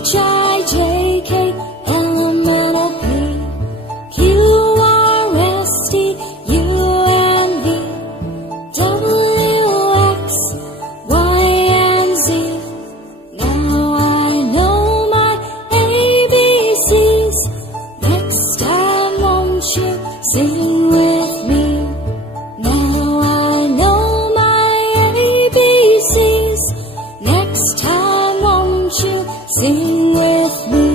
H I J K L M N O P Q R S T U N V W X Y and Z. Now I know my ABCs. Next time won't you sing with me? Now I know my ABCs. Next time won't you sing with me?